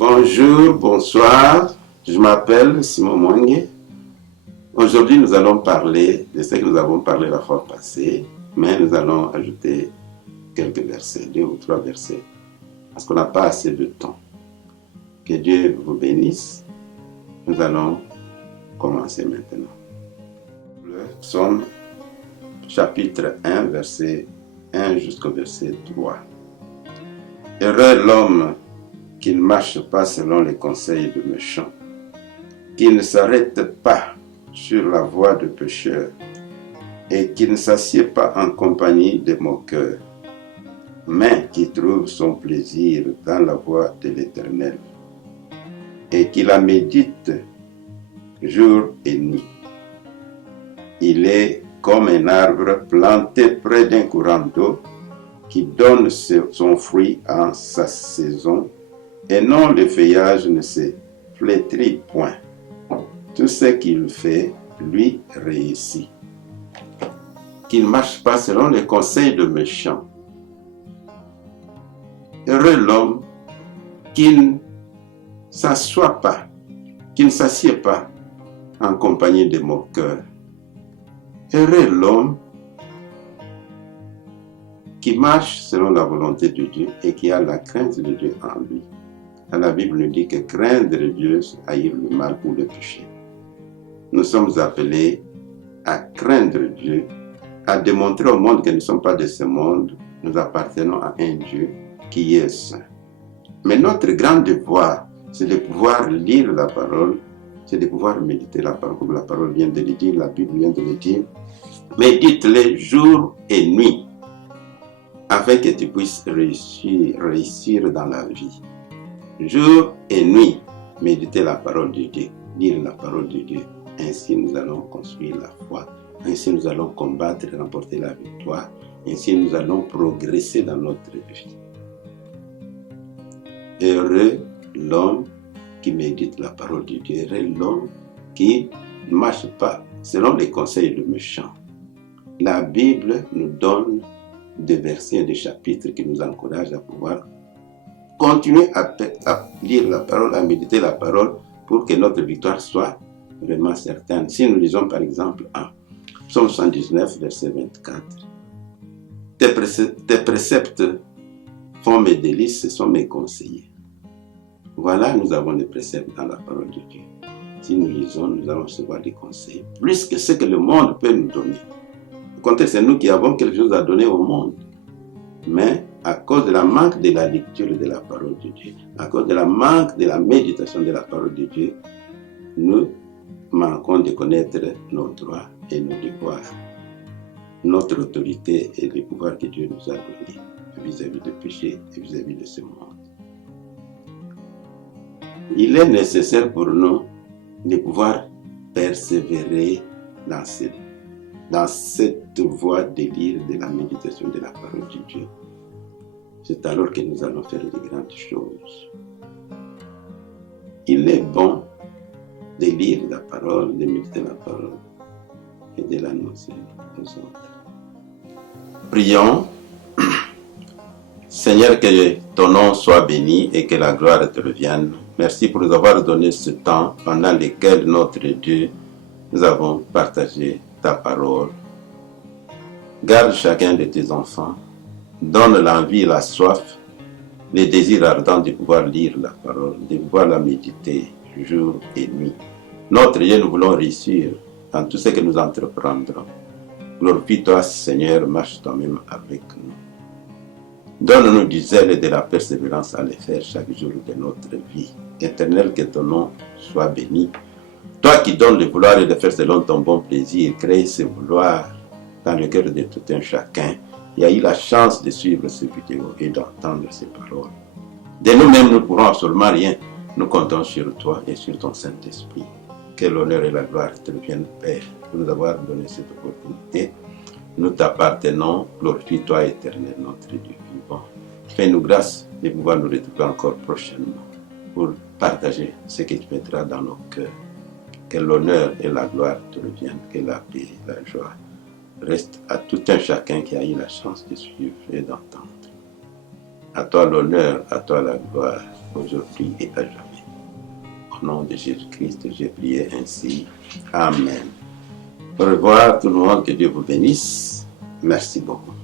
Bonjour, bonsoir, je m'appelle Simon Mwange. Aujourd'hui, nous allons parler de ce que nous avons parlé la fois passée, mais nous allons ajouter quelques versets, 2 ou 3 versets, parce qu'on n'a pas assez de temps. Que Dieu vous bénisse. Nous allons commencer maintenant. Le psaume chapitre 1, verset 1 jusqu'au verset 3. Heureux l'homme qui ne marche pas selon les conseils de méchants, qui ne s'arrête pas sur la voie de pécheurs, et qui ne s'assied pas en compagnie des moqueurs, mais qui trouve son plaisir dans la voie de l'Éternel, et qui la médite jour et nuit. Il est comme un arbre planté près d'un courant d'eau, qui donne son fruit en sa saison, et non le feuillage ne se flétrit point. Tout ce qu'il fait, lui réussit. Qu'il ne marche pas selon les conseils de méchants. Heureux l'homme qui ne s'assoit pas, qui ne s'assied pas en compagnie des moqueurs. Heureux l'homme qui marche selon la volonté de Dieu et qui a la crainte de Dieu en lui. La Bible nous dit que craindre Dieu, c'est haïr le mal ou le péché. Nous sommes appelés à craindre Dieu, à démontrer au monde que nous ne sommes pas de ce monde, nous appartenons à un Dieu qui est saint. Mais notre grand devoir, c'est de pouvoir lire la parole, c'est de pouvoir méditer la parole, comme la parole vient de le dire, la Bible vient de le dire. Médite-les jour et nuit, afin que tu puisses réussir dans la vie. Jour et nuit, méditer la parole de Dieu, lire la parole de Dieu. Ainsi nous allons construire la foi, ainsi nous allons combattre et remporter la victoire, ainsi nous allons progresser dans notre vie. Heureux l'homme qui médite la parole de Dieu, heureux l'homme qui ne marche pas selon les conseils de méchants. La Bible nous donne des versets, des chapitres qui nous encouragent à pouvoir continuer à lire la parole, à méditer la parole pour que notre victoire soit vraiment certaine. Si nous lisons par exemple en Psaume 119, verset 24, tes préceptes font mes délices, ce sont mes conseillers. Voilà, nous avons des préceptes dans la parole de Dieu. Si nous lisons, nous allons recevoir des conseils, plus que ce que le monde peut nous donner. Au contraire, c'est nous qui avons quelque chose à donner au monde. Mais à cause de la manque de la lecture de la parole de Dieu, à cause de la manque de la méditation de la parole de Dieu, nous manquons de connaître nos droits et nos devoirs, notre autorité et le pouvoir que Dieu nous a donné vis-à-vis du péché et vis-à-vis de ce monde. Il est nécessaire pour nous de pouvoir persévérer dans cette voie de lire de la méditation de la parole de Dieu. C'est alors que nous allons faire de grandes choses. Il est bon de lire la parole, de méditer la parole et de l'annoncer aux autres. Prions. Seigneur, que ton nom soit béni et que la gloire te revienne. Merci pour nous avoir donné ce temps pendant lequel notre Dieu, nous avons partagé ta parole. Garde chacun de tes enfants. Donne l'envie, la soif, le désir ardent de pouvoir lire la parole, de pouvoir la méditer jour et nuit. Notre Dieu, nous voulons réussir dans tout ce que nous entreprendrons. Glorifie-toi, Seigneur, marche toi-même avec nous. Donne-nous du zèle et de la persévérance à les faire chaque jour de notre vie. Éternel, que ton nom soit béni. Toi qui donnes le vouloir et de faire selon ton bon plaisir, crée ce vouloir dans le cœur de tout un chacun qui a eu la chance de suivre cette vidéo et d'entendre ces paroles. De nous-mêmes, nous ne pourrons absolument rien. Nous comptons sur toi et sur ton Saint-Esprit. Que l'honneur et la gloire te reviennent, Père, pour nous avoir donné cette opportunité. Nous t'appartenons, glorifie-toi, éternel, notre Dieu vivant. Fais-nous grâce de pouvoir nous retrouver encore prochainement pour partager ce que tu mettras dans nos cœurs. Que l'honneur et la gloire te reviennent, que la paix et la joie restent à tout un chacun qui a eu la chance de suivre et d'entendre. À toi l'honneur, à toi la gloire, aujourd'hui et à jamais. Au nom de Jésus-Christ, j'ai prié ainsi. Amen. Au revoir tout le monde, que Dieu vous bénisse. Merci beaucoup.